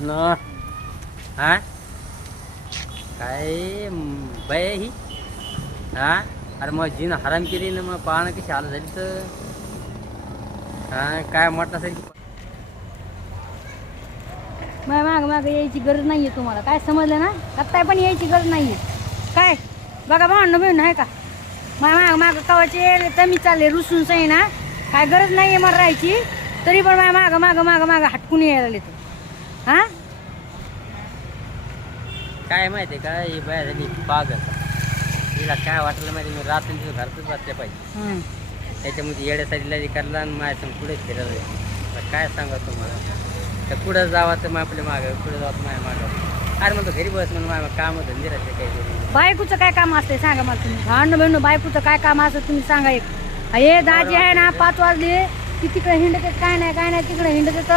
न. हा? काय बाय ही? हा? अरे मग जिनं हराम केली ना मग पाहणं कशी हाल झाली तर? हा काय म्हटलं असेल माय माग माग यायची गरज नाहीये तुम्हाला. काय समजलं ना? आत्ताय पण यायची गरज नाहीये. काय? बघा भांडणं बिणणं आहे का? माझ्या माग माग कवाचे तर मी चालले रुसून सही ना? काय गरज नाहीये मला राहायची. तरी पण माझ्या माग माग माग माग हटकून यायला लागले ते. हा? काय माहिती का? ही बाय झाली पागल. तिला काय वाटलं माहिती मी रात्री घरातच बसल्या पाहिजे. त्याच्यामध्ये येड्यासाठी लई करला आणि माझ्या पुढे फिरत काय सांगा तुम्हाला? तर कुठं जावं तर मग आपल्या मागं? कुठं जावं तर माझ्या मागं? अरे म्हणतो घरी बस म्हणून माझ्या काम धंदे राहते काही बायकोचं काय काम असते सांगा मला तुम्ही. भांडणं बिणणं बायकोचं काय काम असतं तुम्ही सांगा एक. हे दाजी आहे ना पाच वाजले. की तिकडे हिंडत काय नाही काय नाही तिकडे हिंडत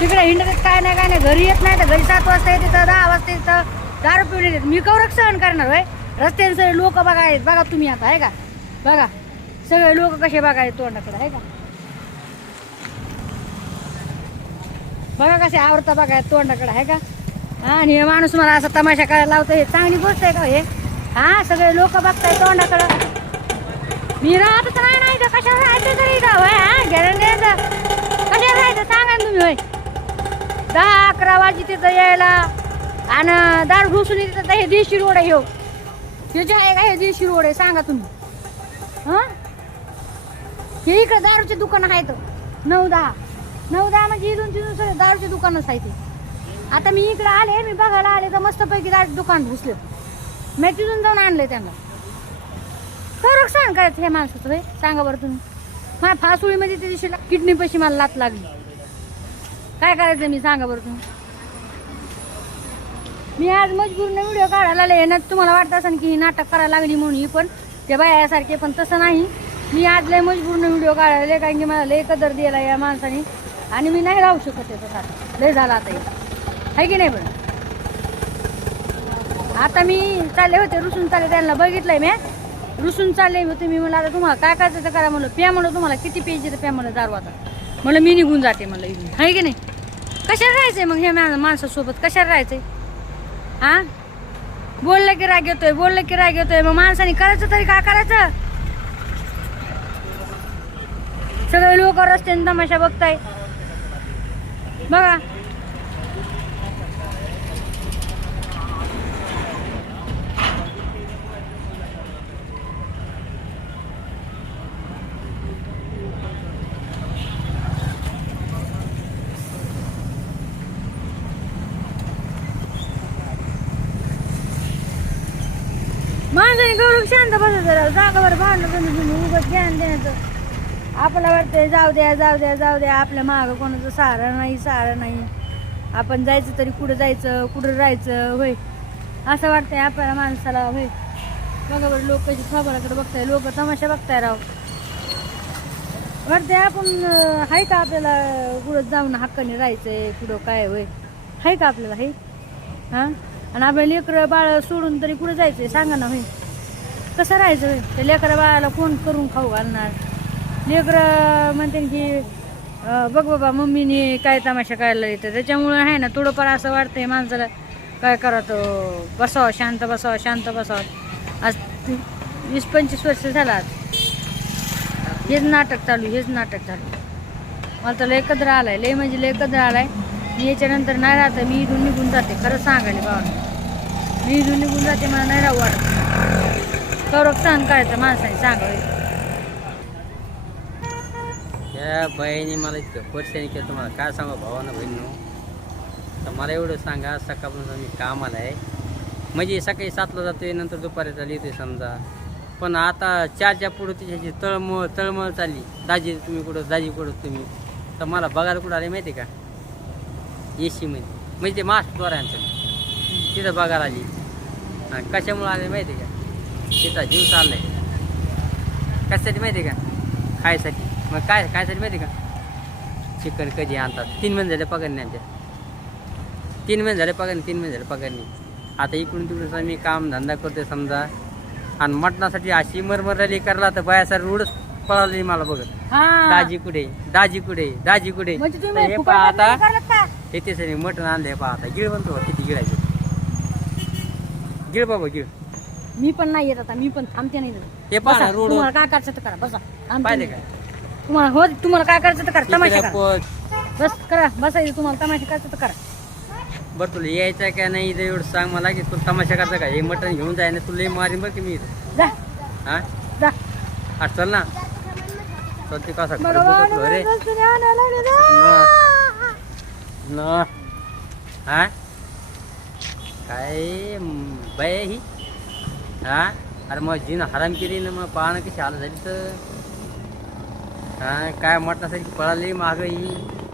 तिकडे हिंडत काय नाही काय नाही. घरी येत नाही तर घरी सात वाजता येते तर दहा वाजता येतं दारू पिऊन येतात मी कवरक सहन करणार होय? रस्त्याने सगळे लोक बघा आहेत. बघा तुम्ही आता आहे का? बघा. सगळे लोक कसे बघायचे तोंडाकडे आहे का? बघा कसे आवडता बघा तोंडाकडे आहे का? हा आणि हे माणूस मला असा तमाशा करायला लावतो हे चांगली गोष्ट आहे का हे? हा सगळे लोक बघताय तोंडाकडं. मी राहतच नाही नाही राहायचं तरी इथं होय? हा गॅरंटी कशा राहायचं? सांगा तुम्ही होय? दहा अकरा वाजे तिथं यायला. आणि दार घुसून तिथं तर हे देशी रोड आहे हो. हे. जे आहे का हे देशी रोड आहे सांगा तुम्ही. हां? हे इकडे दारूचे दुकान आहेत. नऊ दहा. नऊ दहा म्हणजे इथून तिथून सगळे दारूचे दुकानच आहे ते आता मी इकडे आले मी बघायला आले तर मस्तपैकी दारू दुकान घुसले. मी तिथून जाऊन आणले त्यांना. तर सांग काय हे माणसाचं सांगा बरं तुम्ही. माझ्या फासुळीमध्ये त्या दिवशी किडनी पैसे मला लात लागली. काय करायचं मी? सांगा बरं तुम्ही. मी आज मजबूरनं व्हिडिओ काढायला आले ना तुम्हाला वाटत असेल की ही नाटक करायला लागली म्हणून ही पण ते बायासारखे पण तसं नाही. मी आज लय मजबूरनं व्हिडिओ काढायला कारण की मला लय कदर दिला या माणसाने. आणि मी नाही राहू शकत त्याचं आता लय झाला आता हे. आहे की नाही बरं आता मी चालले होते रुसून चालले त्यांना बघितलंय मी. रुसून चालले होते मी म्हणलं आता तुम्हाला काय करायचं करा म्हणलं. प्या म्हणलं तुम्हाला किती प्यायचे तर प्या म्हणलं दारू आता? म्हणलं मी निघून जाते म्हणलं इथून. आहे की नाही? कशाला राहायचंय मग हे माझ्या माणसासोबत? कशाला राहायचंय? हा? बोललं की राग येतोय बोललं की राग येतोय. मग माणसाने करायचं तरी का करायचं? सगळे लोक रस्त्याने तमाशा बघताय. बघा. माणसाने गौरव शांत बसत जरा. जागा बरं भांडणं तुम्ही तुम्ही उगाच ज्ञान द्यायचं. आपल्याला वाटतंय जाऊ द्या जाऊ द्या जाऊ द्या. आपल्या मागं कोणाचं सहारा नाही सहारा नाही. आपण जायचं तरी कुठं जायचं कुठं राहायचं होय. असं वाटतंय आपल्याला माणसाला होय. बघा बरं लोक कशी खबराकडे बघताय. लोक तमाशा बघताय राव. वाटतंय आपण आहे का आपल्याला कुठं जाऊन हक्काने राहायचंय कुठं काय होय. आहे का आपल्याला हे हां? आणि आपल्या लेकरं बाळ सोडून तरी कुठं जायचंय? सांगा ना होय कसं राहायचं होय त्या लेकरा बाळाला कोण करून खाऊ घालणार? लेकरं म्हणते की बघ बाबा मम्मीने काय तमाशा करायला येतं त्याच्यामुळं आहे ना थोडंफार असं वाटतंय माणसाला. काय करावं बसावं शांत बसावं शांत बसावं. आज वीस पंचवीस वर्ष झाला हेच नाटक चालू हेच नाटक चालू मला तर लय कदर आलाय लय म्हणजे लय कदर आलाय. मी याच्यानंतर नाही राहत मी इथून निघून जाते. खरं सांगायला बाबा मी इथून निघून जाते मला नाही राहू वाटत. कौरक सहन करायचं माणसाने सांगावे. त्या बाईने मला इतकं परेशानी केलं तुम्हाला. काय सांगा भावानं बहिणीनो? तर मला एवढं सांगा सकाळपासून मी कामाला आहे. म्हणजे सकाळी सातला जातोय नंतर दुपारी चालली येते समजा. पण आता चारच्या पुढं तिच्याची तळमळ तळमळ चालली. दाजी तुम्ही कुठं दाजी कुठं तुम्ही? तर मला बघायला कुठं आले माहिती आहे का? एसीमध्ये म्हणजे ते मास्क द्वारांचं तिथं बघायला आली. आणि कशामुळं आले माहिती का? तिचा जीव चाललाय. कशासाठी माहिती का? खायसाठी. मग काय खायसाठी माहिती का? चिकन कधी आणतात? तीन महिने झाले पगार नाही आमच्या. तीन महिने झाले नाही तीन महिने झाले पगार नाही. आता इकडून तिकडून मी काम धंदा करतोय समजा. आणि मटणासाठी अशी मरमर रॅली करला तर बायासार रोडच पळाली मला बघत. दाजी कुठे? दाजी कुठे? दाजी कुठे? म्हणजे आता. हे ते मटण आणले पहा आता. गिळ म्हणतो बा, किती गिळायचं? गिळ बाबा गिळ. मी पण नाही येत आता मी पण थांबते नाही हे पहा बसा, ना रोड तुम्हाला काय करायचं तर करा बसा. थांबते नाही. तुम्हाला हो तुम्हाला काय करायचं तर करा तमाशा इकडे करा बस करा बसायचं तुम्हाला तमाशा करायचं तर करा. बरं तुला यायचं का नाही इथं? एवढं सांग मला की तुला तमाशा करायचा का? हे मटण घेऊन जाय ना तुला लई मारीन बरं की मी इथं. जा. हा? जा. आज चल ना. चल ते कसा बघतो. न. हा? काय म, ही? हा? अरे मग जिन हराम केली ना मग पाहणं कशी हाल झाली तर? हा? काय म्हटलं म्हटण्यासाठी पळाली माग ही?